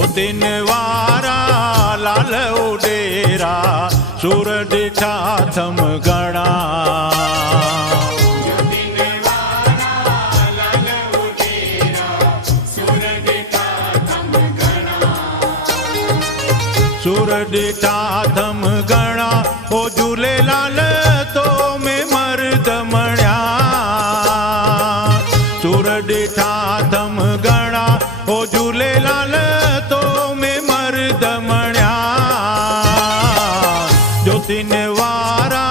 ज्योतिन वारा लाल उडेरा सुर ॾिठा थम घणा। सुर ॾिठा थम घणा ओ झूलेलाल तो में मर्द मणिया। सुर ॾिठा थम घणा ओ झूलेलाल तो में मर्द मणिया। ज्योतिन वारा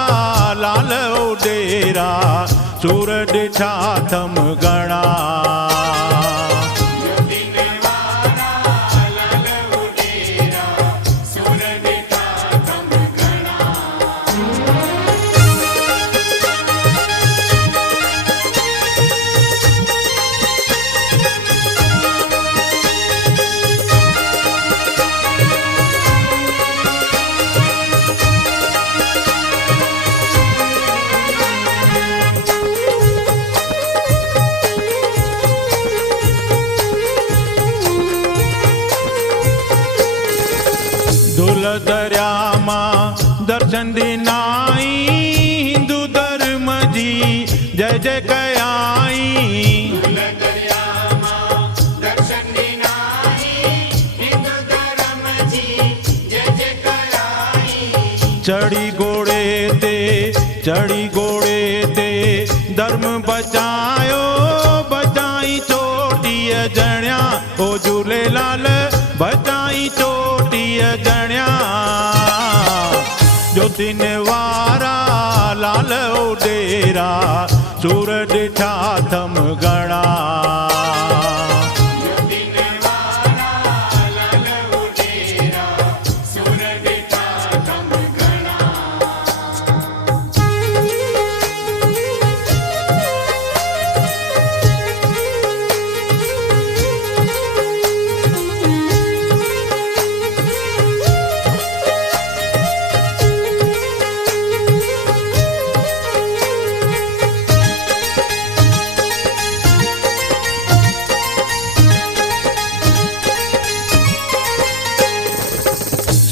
लाल उडेरा सुर ॾिठा थम घणा। धुल दरिया मां दर्शन दिनाई हिंदू धर्म जी जय जय कयाई। धुल दरिया मां दर्शन दिनाई हिंदू धर्म जी जय जय कयाई। चढ़ी घोड़े ते धर्म बचायो बचाई चोटीअ जणिया ओ झूलेलाल बचाई चोटीअ जणिया। ज्योतिन वारा लाल उडेरा सुर ॾिठा थम घणा।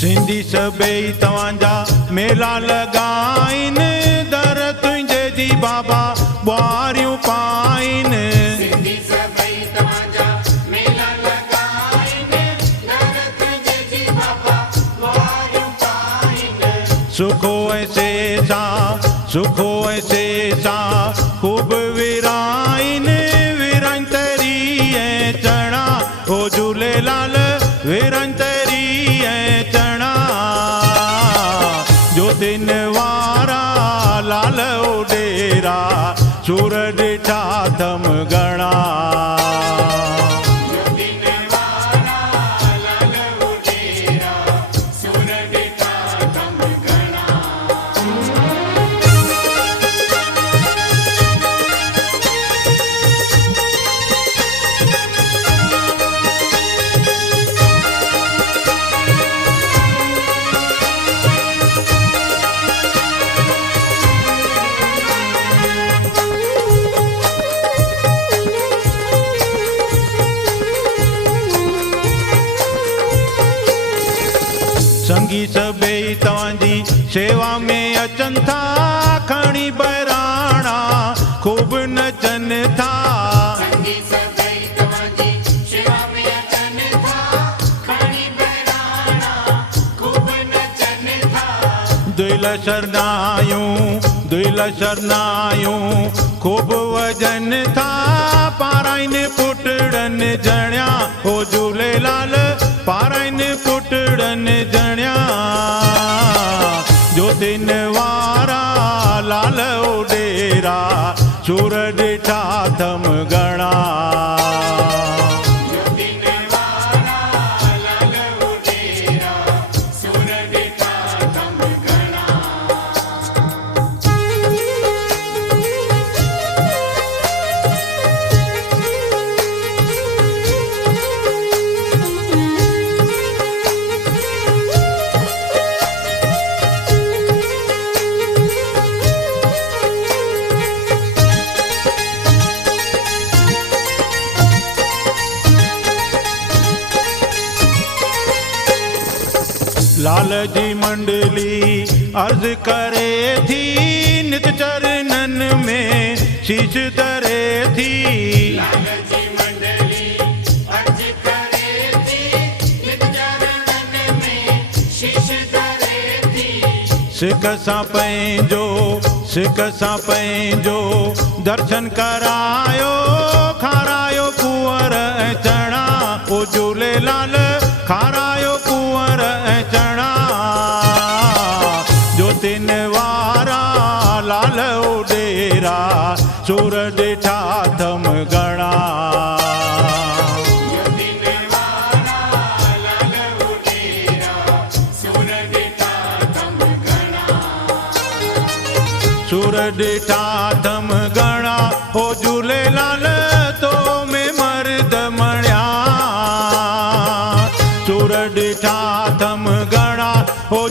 सिंधी सभई तव्हांजा मेला लॻाइन दर तुंहिंजे जी बाबा ॿुआरियूं पाइन। सिंधी सभई तव्हांजा मेला लॻाइन दर तुंहिंजे जी बाबा ॿुआरियूं पाइन। सुखो ऐं सेसा ख़ूब विराइन विराइन तरी ऐं चणा ओ झूलेलाल विराइन तरी ऐं चणा। ज्योतिन वारा लाल उडेरा सुर ॾिठा थम घणा। संगी सभई तव्हांजी शेवा में अचनि था खणी बहिराणा ख़ूब नचनि था। संगी सभई तव्हांजी शेवा में अचनि था खणी बहिराणा ख़ूब नचनि था। दिल शरनायूं ख़ूब वजनि था पाराइन पुटड़नि जणिया ओ झूलेलाल पाराइन पुटड़नि जणिया। ज्योतिन वारा लाल उडेरा सुर ॾिठा थम घणा। लाल जी मंडली अर्ज करे थी, नित चरणन में शीश धरे थी। लाल जी मंडली अर्ज करे थी, नित चरणन में शीश धरे थी। सिक सां पंहिंजो दर्शन करायो, खारायो कुंवर ऐं चणा। ओ झूलेलाल खारायो कुंवर ऐं चणा। ज्योतिन वारा लाल उडेरा, सूर ॾिठा थम घणा। ज्योतिन वारा लाल उडेरा, सूर ॾिठा थम घणा। सूर ॾिठा थम घणा, ओ झूलेलाल तो में मर्द मणिया। सूर ॾिठा थम घणा, ओ